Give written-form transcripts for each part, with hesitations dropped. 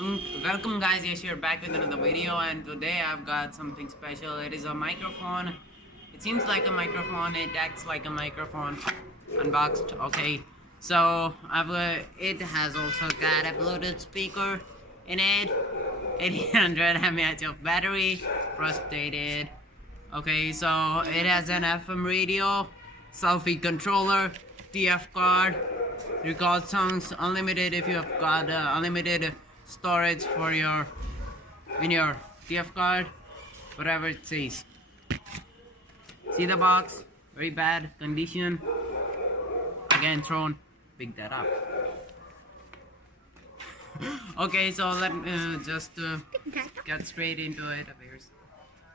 Welcome guys, yes, you're back with another video, and today I've got something special. It is a microphone. It seems like a microphone, it acts like a microphone. Unboxed, okay. So it has also got a Bluetooth speaker in it, 1800 mAh of battery, frustrated. Okay, so it has an FM radio, selfie controller, TF card, record sounds unlimited if you have got unlimited storage for your in your TF card, whatever it says. See the box? Very bad condition. Again thrown. Pick that up. Okay, so let me just get straight into it.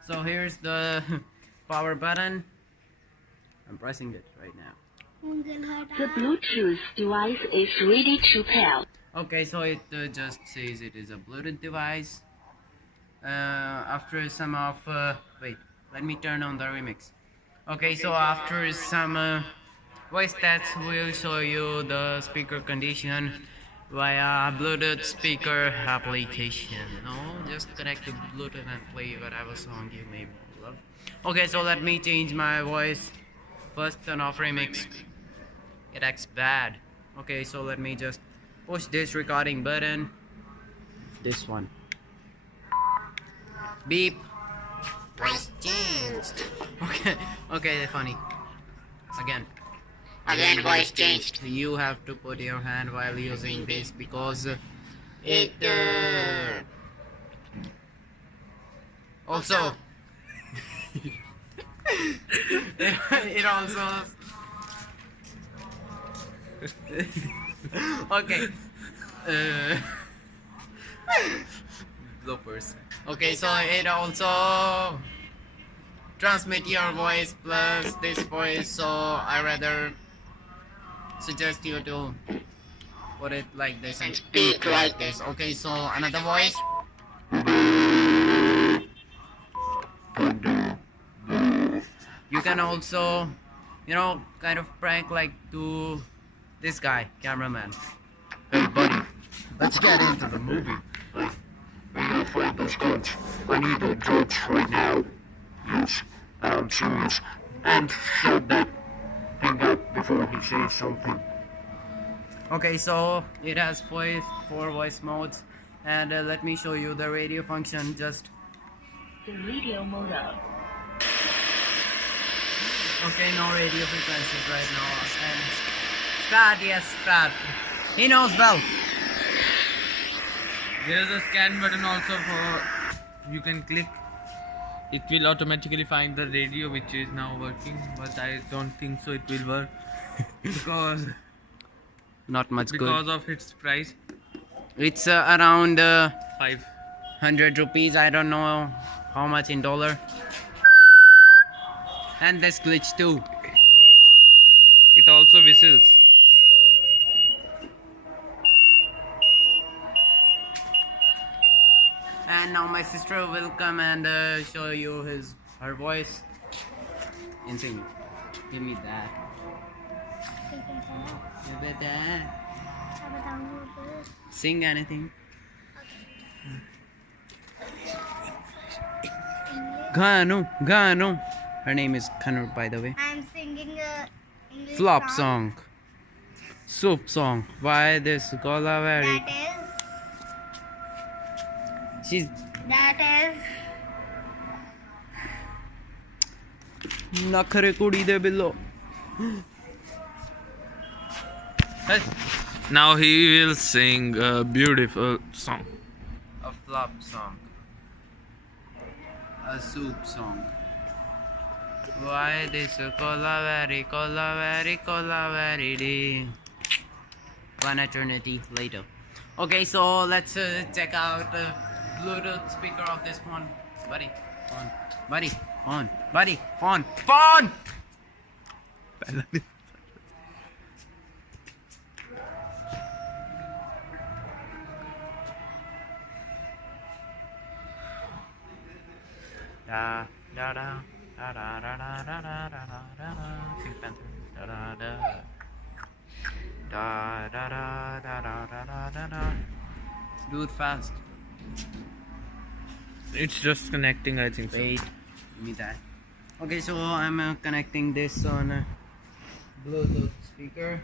So here's the power button. I'm pressing it right now. The Bluetooth device is ready to pair. Okay, so it just says it is a Bluetooth device. After some of wait, let me turn on the remix. Okay, so after some voice tests, we'll show you the speaker condition via Bluetooth speaker application. No, just connect to Bluetooth and play whatever song you may love. Okay, so let me change my voice. First, turn off remix. It acts bad. Okay, so let me just push this recording button. This one. Beep. Voice changed. Okay, funny. Again, voice changed. You have to put your hand while using this because it also it also okay. Bloopers. Okay, so it also transmit your voice plus this voice, so I rather suggest you to put it like this and speak like this. Okay, so another voice. You can also, kind of prank like to this guy, cameraman. Hey buddy, let's get into the movie. Like, we gotta find those guns. I need the drugs right now. Yes, I'm serious. And shut that thing up before he says something. Okay, so it has four voice modes, and let me show you the radio function. Just The radio mode up. okay, no radio frequencies right now. And start, yes, start. He knows well. There is a scan button also for you can click. It will automatically find the radio which is now working, but I don't think so it will work because Not much because good. of its price. It's around 5. 100 rupees. I don't know how much in dollar. And this glitch too. It also whistles. And now my sister will come and show you her voice and sing. Give me that. Give me that. Sing anything. Ganu. Her name is Kanur, by the way. I'm singing a English Flop song. Soup song. Why this Golaveri? That is Nakhare kudi de billo. Hey. Now he will sing a beautiful song. A flop song. A soup song. Why this Golaveri day? One eternity later. Okay, so let's check out the Bluetooth speaker of this phone. Buddy, phone. Da da da da da da da da da da da da. Pink Panther. Da da da. Da da da da da da da da. Do it fast. It's just connecting, I think so. Wait, give me that. Okay, so I'm connecting this on a Bluetooth speaker.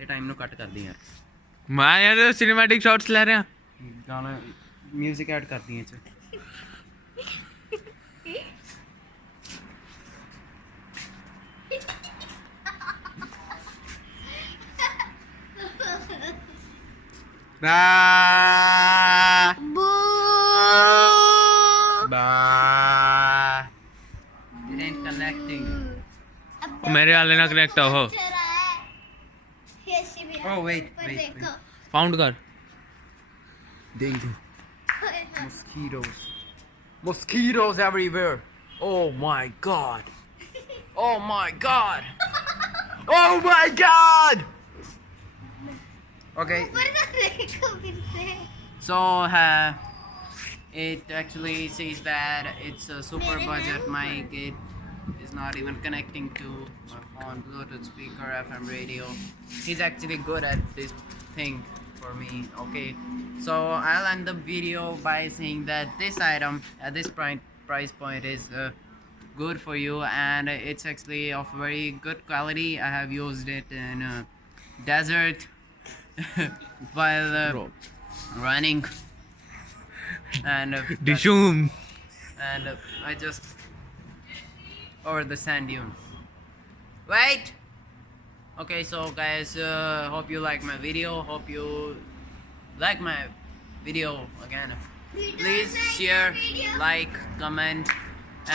ਇਹ time ਨੂੰ ਕੱਟ ਕਰਦੀ ਆ ਮੈਂ ਯਾਰ cinematic shots ਲੈ ਰਿਹਾ ਗਾਣਾ ਮਿਊਜ਼ਿਕ ਐਡ ਕਰਦੀ ਆ ਚ Bye. Boo! Bye. It ain't connecting. ਉਹ ਮੇਰੇ ਵਾਲੇ ਨਾਲ ਕਨੈਕਟ ਆ ਉਹ Oh wait. फाउंड कर Dengue. Mosquitoes everywhere. Oh my god. Oh my god. Oh my god. Okay. So it actually says that it's a super budget mic. It is not even connecting to my phone, Bluetooth speaker, FM radio. He's actually good at this thing for me. Okay, so I'll end the video by saying that this item at this price point is good for you, and it's actually of very good quality. I have used it in desert while running, and Dishoom and I just over the sand dune. Wait. Okay, so guys, hope you like my video. Hope you like my video again. Please share, like, comment,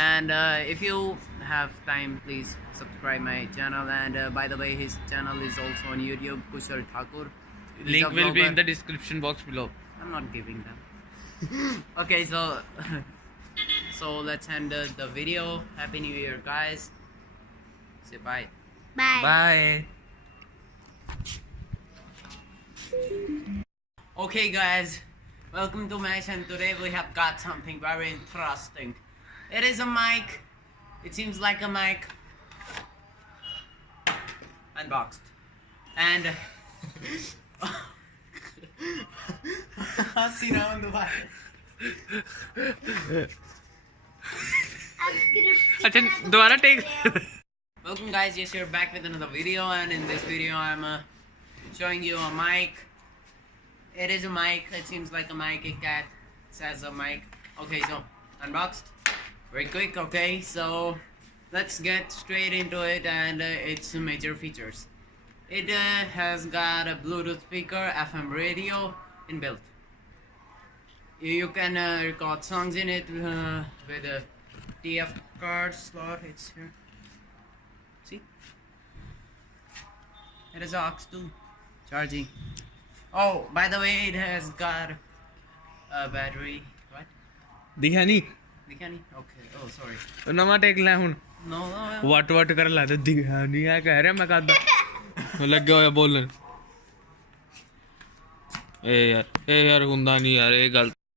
and if you have time, please subscribe my channel. And by the way, his channel is also on YouTube, Kushal Thakur. He's link a will be in vlogger. the description box below I'm not giving them. Okay, so let's end the video. Happy New Year, guys. Say bye. Bye. Bye Okay, guys, welcome to Mesh, and today we have got something very interesting. It is a mic. It seems like a mic. Unboxed. And see now on the wire. अच्छा दोबारा take Welcome, guys. Yes, you're back with another video, and in this video I'm showing you a mic. It is a mic. It seems like a mic. It says a mic. Okay, so unboxed very quick. Okay, so let's get straight into it and its major features. It has got a Bluetooth speaker, FM radio inbuilt. You can record songs in it with a TF card slot. It's here. See? It is aux 2 charging. Oh, by the way, it has got a battery. What? दिखा नहीं Dikani? Okay. Oh, sorry. नवा take ले हुन No. What what कर ला दे दिखा नहीं है कह रहा मैं करदा लग गया होया बोलन ए यार हुंदा नहीं यार ये गलत